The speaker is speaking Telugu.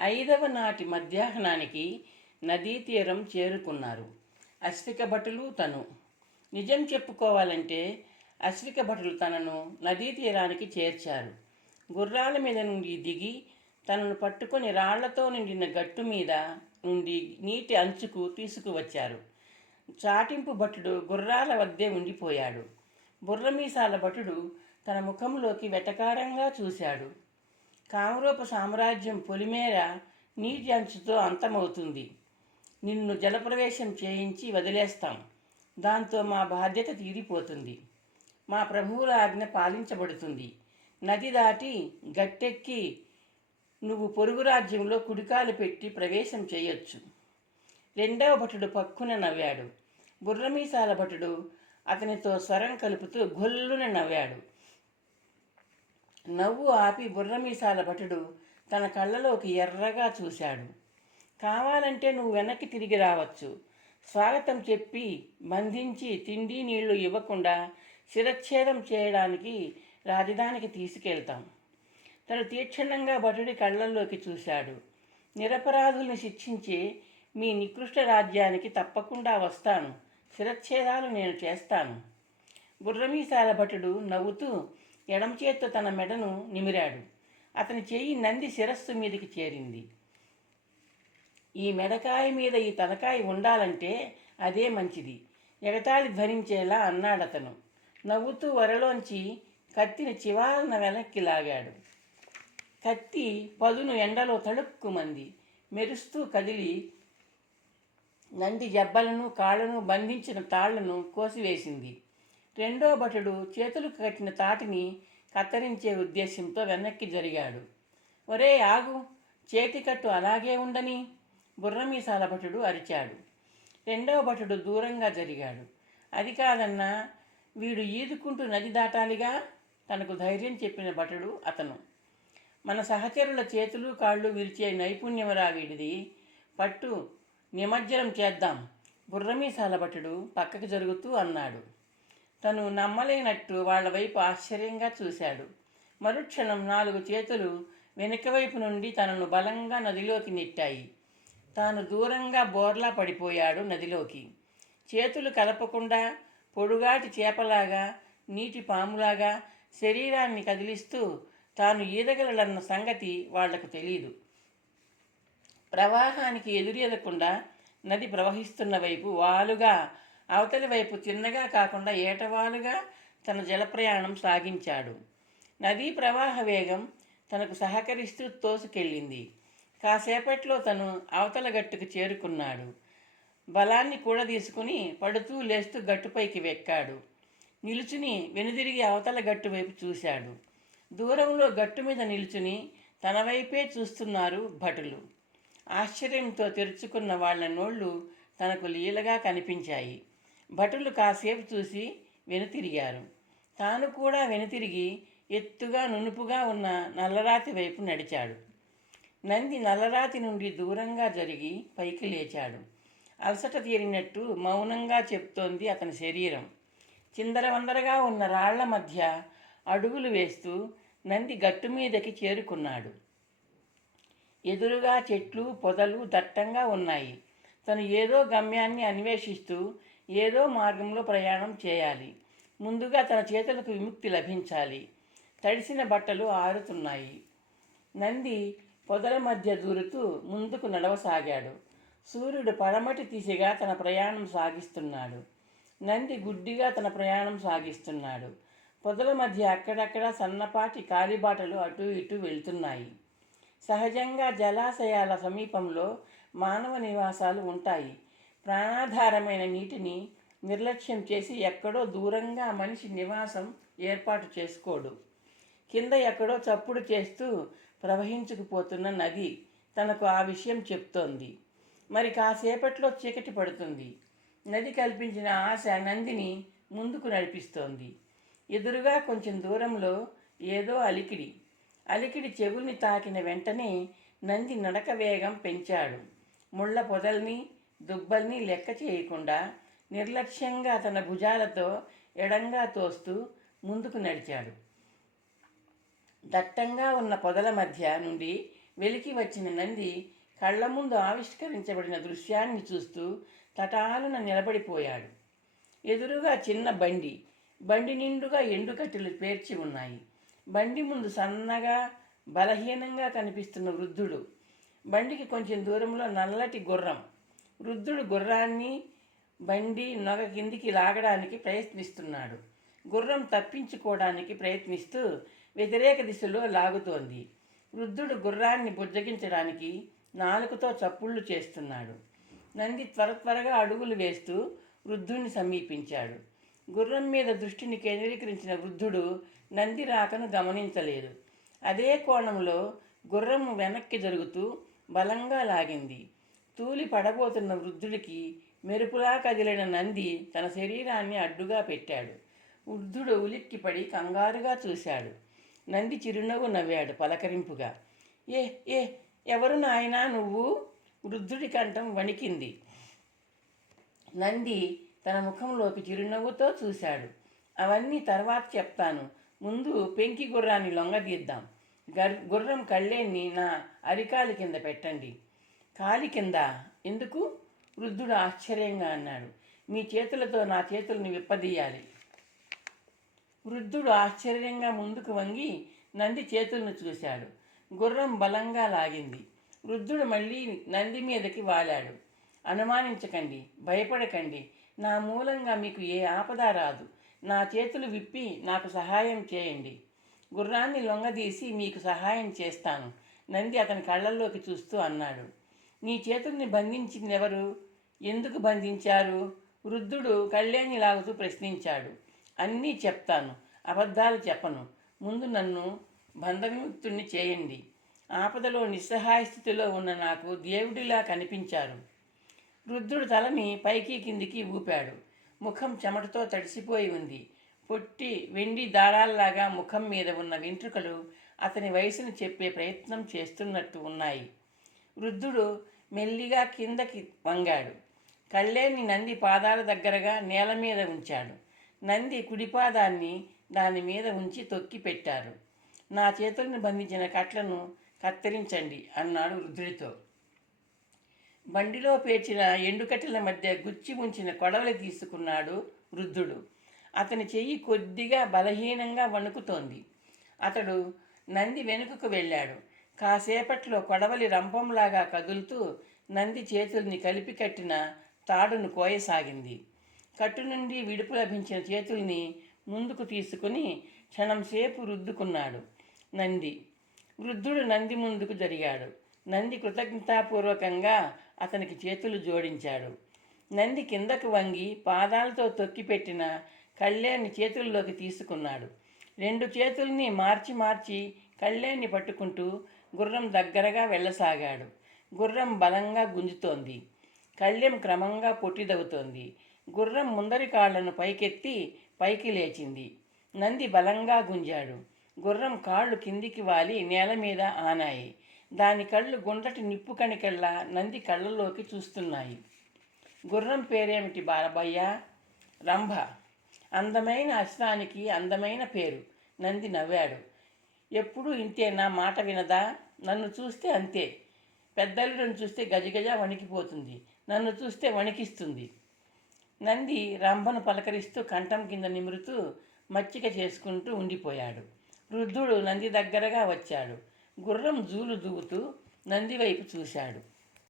ఐదవ నాటి మధ్యాహ్నానికి నదీ తీరం చేరుకున్నారు. అశ్విక భటులు తను. నిజం చెప్పుకోవాలంటే అశ్విక భటులు తనను నదీ తీరానికి చేర్చారు. గుర్రాల మీద నుండి దిగి తనను పట్టుకొని రాళ్ళతో నిండిన గట్టు మీద నుండి నీటి అంచుకు తీసుకువచ్చారు. చాటింపు భటుడు గుర్రాల వద్దే ఉండిపోయాడు. బుర్రమీసాల భటుడు తన ముఖంలోకి వెటకారంగా చూశాడు. కామరూప సామ్రాజ్యం పొలిమేర నీటి అంచుతో అంతమవుతుంది. నిన్ను జలప్రవేశం చేయించి వదిలేస్తాం. దాంతో మా బాధ్యత తీరిపోతుంది. మా ప్రభువుల ఆజ్ఞ పాలించబడుతుంది. నది దాటి గట్టెక్కి నువ్వు పొరుగు రాజ్యంలో కుడికాలు పెట్టి ప్రవేశం చేయొచ్చు. రెండవ భటుడు పక్కున నవ్వాడు. బుర్రమీసాల భటుడు అతనితో స్వరం కలుపుతూ గొల్లున నవ్వాడు. నవ్వు ఆపి బుర్రమీసాల భటుడు తన కళ్ళలోకి ఎర్రగా చూశాడు. కావాలంటే నువ్వు వెనక్కి తిరిగి రావచ్చు. స్వాగతం చెప్పి బంధించి తిండి నీళ్ళు ఇవ్వకుండా శిరచ్ఛేదం చేయడానికి రాజధానికి తీసుకెళ్తాం. తను తీక్షణంగా భటుడి కళ్ళల్లోకి చూశాడు. నిరపరాధుల్ని శిక్షించి మీ నికృష్ట రాజ్యానికి తప్పకుండా వస్తాను. శిరచ్ఛేదాలు నేను చేస్తాను. బుర్రమీసాల భటుడు నవ్వుతూ ఎడమ చేత్తో తన మెడను నిమిరాడు. అతని చెయ్యి నంది శిరస్సు మీదకి చేరింది. ఈ మెడకాయ మీద ఈ తలకాయ ఉండాలంటే అదే మంచిది. ఎగతాళి ధ్వనించేలా అన్నాడతను. నవ్వుతూ వరలోంచి కత్తిని చివాలన వెనక్కి లాగాడు. కత్తి పదును ఎండలో తడుక్కుమంది మెరుస్తూ కదిలి నంది జబ్బలను కాళ్ళను బంధించిన తాళ్ళను కోసివేసింది. రెండో భటుడు చేతులకు కట్టిన తాటిని కత్తిరించే ఉద్దేశంతో వెనక్కి జరిగాడు. ఒరే ఆగు చేతికట్టు అలాగే ఉండని బుర్రమీసాల భటుడు అరిచాడు. రెండవ భటుడు దూరంగా జరిగాడు. అది కాదన్నా వీడు ఈదుకుంటూ నది దాటాలిగా? తనకు ధైర్యం చెప్పిన భటుడు అతను. మన సహచరుల చేతులు కాళ్ళు విరిచే నైపుణ్యమరా వీడిది. పట్టు నిమజ్జనం చేద్దాం బుర్రమీసాల భటుడు పక్కకు జరుగుతూ అన్నాడు. తను నమ్మలేనట్టు వాళ్ళ వైపు ఆశ్చర్యంగా చూశాడు. మరుక్షణం నాలుగు చేతులు వెనుక వైపు నుండి తనను బలంగా నదిలోకి నెట్టాయి. తాను దూరంగా బోర్లా పడిపోయాడు నదిలోకి. చేతులు కలపకుండా పొడుగాటి చేపలాగా నీటి పాములాగా శరీరాన్ని కదిలిస్తూ తాను ఈదగలడన్న సంగతి వాళ్ళకు తెలియదు ప్రవాహానికి ఎదురెదకుండా నది ప్రవహిస్తున్న వైపు వాలుగా అవతలి వైపు చిన్నగా కాకుండా ఏటవాలుగా తన జలప్రయాణం సాగించాడు. నదీ ప్రవాహ వేగం తనకు సహకరిస్తూ తోసుకెళ్ళింది. కాసేపట్లో తను అవతల గట్టుకు చేరుకున్నాడు. బలాన్ని కూడా తీసుకుని పడుతూ లేస్తూ గట్టుపైకి వెక్కాడు. నిలుచుని వెనుదిరిగి అవతల గట్టు వైపు చూశాడు. దూరంలో గట్టు మీద నిలుచుని తన వైపే చూస్తున్నారు భటులు. ఆశ్చర్యంతో తెరుచుకున్న వాళ్ళ నోళ్ళు తనకు లీలగా కనిపించాయి. భటులు కాసేపు చూసి వెనుతిరిగారు. తాను కూడా వెనుతిరిగి ఎత్తుగా నునుపుగా ఉన్న నల్లరాతి వైపు నడిచాడు. నంది నల్లరాతి నుండి దూరంగా జరిగి పైకి లేచాడు. అలసట తీరినట్టు మౌనంగా చెప్తోంది అతని శరీరం. చిందరవందరగా ఉన్న రాళ్ళ మధ్య అడుగులు వేస్తూ నంది గట్టు మీదకి చేరుకున్నాడు. ఎదురుగా చెట్లు పొదలు దట్టంగా ఉన్నాయి. తను ఏదో గమ్యాన్ని అన్వేషిస్తూ ఏదో మార్గంలో ప్రయాణం చేయాలి. ముందుగా తన చేతులకు విముక్తి లభించాలి. తడిసిన బట్టలు ఆరుతున్నాయి. నంది పొదల మధ్య దూరుతూ ముందుకు నడవసాగాడు. సూర్యుడు పడమటి దిశగా తన ప్రయాణం సాగిస్తున్నాడు. నంది గుడ్డిగా తన ప్రయాణం సాగిస్తున్నాడు. పొదల మధ్య అక్కడక్కడ సన్నపాటి కాలిబాటలు అటు ఇటు వెళ్తున్నాయి. సహజంగా జలాశయాల సమీపంలో మానవ నివాసాలు ఉంటాయి. ప్రాణాధారమైన నీటిని నిర్లక్ష్యం చేసి ఎక్కడో దూరంగా మనిషి నివాసం ఏర్పాటు చేసుకోడు. కింద ఎక్కడో చప్పుడు చేస్తూ ప్రవహించుకుపోతున్న నది తనకు ఆ విషయం చెప్తోంది. మరి కాసేపట్లో చీకటి పడుతుంది. నది కల్పించిన ఆశ నందిని ముందుకు నడిపిస్తోంది. ఎదురుగా కొంచెం దూరంలో ఏదో అలికిడి. అలికిడి చెవుల్ని తాకిన వెంటనే నంది నడక వేగం పెంచాడు. ముళ్ళ పొదల్ని దుబ్బల్ని లెక్క చేయకుండా నిర్లక్ష్యంగా తన భుజాలతో ఎడంగా తోస్తూ ముందుకు నడిచాడు. దట్టంగా ఉన్న పొదల మధ్య నుండి వెలికి వచ్చిన నంది కళ్ళ ముందు ఆవిష్కరించబడిన దృశ్యాన్ని చూస్తూ తటాలున నిలబడిపోయాడు. ఎదురుగా చిన్న బండి బండి నిండుగా ఎండుకట్టెలు పేర్చి ఉన్నాయి. బండి ముందు సన్నగా బలహీనంగా కనిపిస్తున్న వృద్ధుడు బండికి కొంచెం దూరంలో నల్లటి గుర్రం వృద్ధుడు గుర్రాన్ని బండి నొగ కిందికి లాగడానికి ప్రయత్నిస్తున్నాడు. గుర్రం తప్పించుకోవడానికి ప్రయత్నిస్తూ వ్యతిరేక దిశలో లాగుతోంది. వృద్ధుడు గుర్రాన్ని బుజ్జగించడానికి నాలుకతో చప్పుళ్ళు చేస్తున్నాడు. నంది త్వర త్వరగా అడుగులు వేస్తూ వృద్ధుణ్ణి సమీపించాడు. గుర్రం మీద దృష్టిని కేంద్రీకరించిన వృద్ధుడు నంది రాకను గమనించలేదు. అదే కోణంలో గుర్రం వెనక్కి జరుగుతూ బలంగా లాగింది. తూలి పడబోతున్న వృద్ధుడికి మెరుపులా కదిలిన నంది తన శరీరాన్ని అడ్డుగా పెట్టాడు. వృద్ధుడు ఉలిక్కిపడి కంగారుగా చూశాడు. నంది చిరునవ్వు నవ్వాడు పలకరింపుగా. ఏ ఏ ఎవరు నాయనా నువ్వు? వృద్ధుడి కంఠం వణికింది. నంది తన ముఖంలోకి చిరునవ్వుతో చూశాడు. అవన్నీ తర్వాత చెప్తాను. ముందు పెంకి గుర్రాన్ని లొంగదీద్దాం. గర్ గుర్రం కళ్ళేన్ని నా అరికాలి కింద పెట్టండి. కాలి కింద. ఎందుకు? వృద్ధుడు ఆశ్చర్యంగా అన్నాడు. మీ చేతులతో నా చేతుల్ని విప్పదీయాలి. వృద్ధుడు ఆశ్చర్యంగా ముందుకు వంగి నంది చేతులను చూశాడు. గుర్రం బలంగా లాగింది. వృద్ధుడు మళ్ళీ నంది మీదకి వాలాడు. అనుమానించకండి భయపడకండి. నా మూలంగా మీకు ఏ ఆపద రాదు. నా చేతులు విప్పి నాకు సహాయం చేయండి. గుర్రాన్ని లొంగదీసి మీకు సహాయం చేస్తాను. నంది అతని కళ్ళల్లోకి చూస్తూ అన్నాడు. నీ చేతుల్ని బంధించిందెవరు ఎందుకు బంధించారు వృద్ధుడు కళ్యాణి లాగుతూ ప్రశ్నించాడు. అన్నీ చెప్తాను. అబద్ధాలు చెప్పను. ముందు నన్ను బంధవిముక్తుణ్ణి చేయండి. ఆపదలో నిస్సహాయ స్థితిలో ఉన్న నాకు దేవుడిలా కనిపించారు. వృద్ధుడు తలని పైకి కిందికి ఊపాడు. ముఖం చెమటతో తడిసిపోయి ఉంది. పొట్టి వెండి దారాల్లాగా ముఖం మీద ఉన్న వెంట్రుకలు అతని వయసును చెప్పే ప్రయత్నం చేస్తున్నట్టు ఉన్నాయి. వృద్ధుడు మెల్లిగా కిందకి వంగాడు. కళ్ళేని నంది పాదాల దగ్గరగా నేల మీద ఉంచాడు. నంది కుడిపాదాన్ని దాని మీద ఉంచి తొక్కి పెట్టారు. నా చేతులను బంధించిన కట్లను కత్తిరించండి అన్నాడు వృద్ధుడితో. బండిలో పేర్చిన ఎండుకట్టెల మధ్య గుచ్చి ఉంచిన కొడవలి తీసుకున్నాడు వృద్ధుడు. అతని చెయ్యి కొద్దిగా బలహీనంగా వణుకుతోంది. అతడు నంది వెనుకకు వెళ్ళాడు. కాసేపట్లో కొడవలి రంపంలాగా కదులుతూ నంది చేతుల్ని కలిపి కట్టిన తాడును కోయసాగింది. కట్టు నుండి విడుపు లభించిన చేతుల్ని ముందుకు తీసుకుని క్షణంసేపు రుద్దుకున్నాడు నంది. వృద్ధుడు నంది ముందుకు జరిగాడు. నంది కృతజ్ఞతాపూర్వకంగా అతనికి చేతులు జోడించాడు. నంది కిందకు వంగి పాదాలతో తొక్కిపెట్టిన కళ్యాణ్ని చేతుల్లోకి తీసుకున్నాడు. రెండు చేతుల్ని మార్చి మార్చి కళ్యాణ్ని పట్టుకుంటూ గుర్రం దగ్గరగా వెళ్ళసాగాడు. గుర్రం బలంగా గుంజుతోంది. కళ్యం క్రమంగా పొట్టిదవుతోంది గుర్రం ముందరి కాళ్ళను పైకెత్తి పైకి లేచింది. నంది బలంగా గుంజాడు. గుర్రం కాళ్ళు కిందికి వాలి నేల మీద ఆనాయి. దాని కళ్ళు గుండ్రటి నిప్పు కణికల్లా నంది కళ్ళలోకి చూస్తున్నాయి. గుర్రం పేరేమిటి బాలబయ్య? రంభ. అందమైన అశ్వానికి అందమైన పేరు. నంది నవ్వాడు. ఎప్పుడూ ఇంతే నా మాట వినదా? నన్ను చూస్తే అంతే. పెద్దల్లుడిని చూస్తే గజగజ వణికిపోతుంది. నన్ను చూస్తే వణికిస్తుంది. నంది రంభను పలకరిస్తూ కంఠం కింద నిమురుతూ మచ్చిక చేసుకుంటూ ఉండిపోయాడు. వృద్ధుడు నంది దగ్గరగా వచ్చాడు. గుర్రం జూలు దూవుతూ నంది వైపు చూశాడు.